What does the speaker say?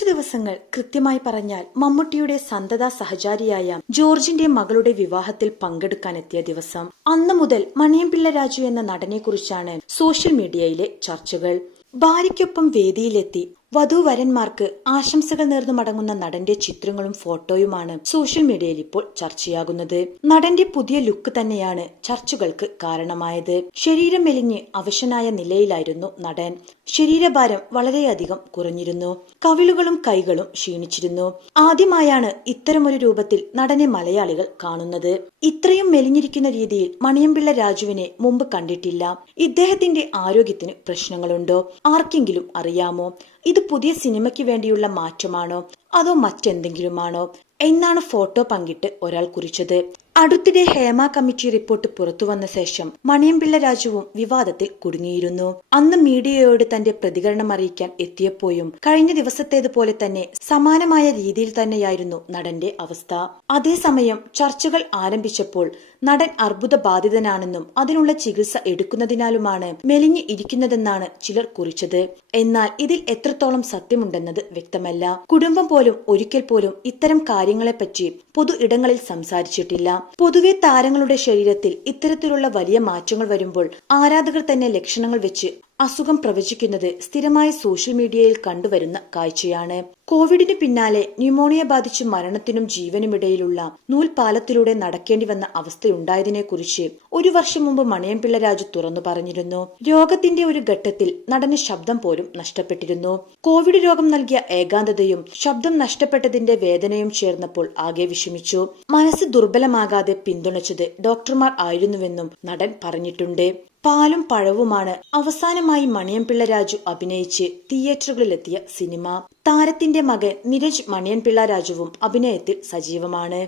കുറച്ചു ദിവസങ്ങൾ കൃത്യമായി പറഞ്ഞാൽ മമ്മൂട്ടിയുടെ സന്തത സഹചാരിയായ ജോർജിന്റെ മകളുടെ വിവാഹത്തിൽ പങ്കെടുക്കാനെത്തിയ ദിവസം. അന്നു മുതൽ മണിയംപിള്ള രാജു എന്ന നടനെക്കുറിച്ചാണ് സോഷ്യൽ മീഡിയയിലെ ചർച്ചകൾ. ഭാര്യയ്ക്കൊപ്പം വേദിയിലെത്തി വധൂവരന്മാർക്ക് ആശംസകൾ നേർന്നു മടങ്ങുന്ന നടന്റെ ചിത്രങ്ങളും ഫോട്ടോയുമാണ് സോഷ്യൽ മീഡിയയിൽ ഇപ്പോൾ ചർച്ചയാകുന്നത്. നടന്റെ പുതിയ ലുക്ക് തന്നെയാണ് ചർച്ചകൾക്ക് കാരണമായത്. ശരീരം മെലിഞ്ഞ് അവശനായ നിലയിലായിരുന്നു നടൻ. ശരീരഭാരം വളരെയധികം കുറഞ്ഞിരുന്നു. കവിളുകളും കൈകളും ക്ഷീണിച്ചിരുന്നു. ആദ്യമായാണ് ഇത്തരമൊരു രൂപത്തിൽ നടനെ മലയാളികൾ കാണുന്നത്. ഇത്രയും മെലിഞ്ഞിരിക്കുന്ന രീതിയിൽ മണിയമ്പിള്ള രാജുവിനെ മുമ്പ് കണ്ടിട്ടില്ല. ഇദ്ദേഹത്തിന്റെ ആരോഗ്യത്തിന് പ്രശ്നങ്ങളുണ്ടോ? ആർക്കെങ്കിലും അറിയാമോ? ഇത് പുതിയ സിനിമയ്ക്ക് വേണ്ടിയുള്ള മാറ്റമാണോ? അതോ മറ്റെന്തെങ്കിലുമാണോ? എന്നാണ് ഫോട്ടോ പങ്കിട്ട് ഒരാൾ കുറിച്ചത്. അടുത്തിടെ ഹേമ കമ്മിറ്റി റിപ്പോർട്ട് പുറത്തുവന്ന ശേഷം മണിയമ്പിള്ള രാജുവും വിവാദത്തിൽ കുടുങ്ങിയിരുന്നു. അന്ന് മീഡിയയോട് തന്റെ പ്രതികരണം അറിയിക്കാൻ എത്തിയപ്പോഴും കഴിഞ്ഞ ദിവസത്തേതുപോലെ തന്നെ സമാനമായ രീതിയിൽ തന്നെയായിരുന്നു നടന്റെ അവസ്ഥ. അതേസമയം ചർച്ചകൾ ആരംഭിച്ചപ്പോൾ നടൻ അർബുദ ബാധിതനാണെന്നും അതിനുള്ള ചികിത്സ എടുക്കുന്നതിനാലുമാണ് മെലിഞ്ഞു ഇരിക്കുന്നതെന്നാണ് ചിലർ കുറിച്ചത്. എന്നാൽ ഇതിൽ എത്രത്തോളം സത്യമുണ്ടെന്നത് വ്യക്തമല്ല. കുടുംബം പോലും ഒരിക്കൽ പോലും ഇത്തരം കാര്യങ്ങളെപ്പറ്റി പൊതു ഇടങ്ങളിൽ സംസാരിച്ചിട്ടില്ല. പൊതുവെ താരങ്ങളുടെ ശരീരത്തിൽ ഇത്തരത്തിലുള്ള വലിയ മാറ്റങ്ങൾ വരുമ്പോൾ ആരാധകർ തന്നെ ലക്ഷണങ്ങൾ വെച്ച് അസുഖം പ്രവചിക്കുന്നത് സ്ഥിരമായി സോഷ്യൽ മീഡിയയിൽ കണ്ടുവരുന്ന കാഴ്ചയാണ്. കോവിഡിന് പിന്നാലെ ന്യൂമോണിയ ബാധിച്ച് മരണത്തിനും ജീവനുമിടയിലുള്ള നൂൽപാലത്തിലൂടെ നടക്കേണ്ടി വന്ന അവസ്ഥയുണ്ടായതിനെക്കുറിച്ച് ഒരു വർഷം മുമ്പ് മണിയംപിള്ള രാജു തുറന്നു പറഞ്ഞിരുന്നു. രോഗത്തിന്റെ ഒരു ഘട്ടത്തിൽ നടന് ശബ്ദം പോലും നഷ്ടപ്പെട്ടിരുന്നു. കോവിഡ് രോഗം നൽകിയ ഏകാന്തതയും ശബ്ദം നഷ്ടപ്പെട്ടതിന്റെ വേദനയും ചേർന്നപ്പോൾ ആകെ വിഷമിച്ചു. മനസ്സ് ദുർബലമാകാതെ പിന്തുണച്ചത് ഡോക്ടർമാർ ആയിരുന്നുവെന്നും നടൻ പറഞ്ഞിട്ടുണ്ട്. പാലും പഴവുമാണ് അവസാനമായി മണിയൻപിള്ള രാജു അഭിനയിച്ച് തിയേറ്ററുകളിലെത്തിയ സിനിമ. താരത്തിന്റെ മകൻ നിരജ് മണിയൻപിള്ള രാജുവും അഭിനയത്തിൽ സജീവമാണ്.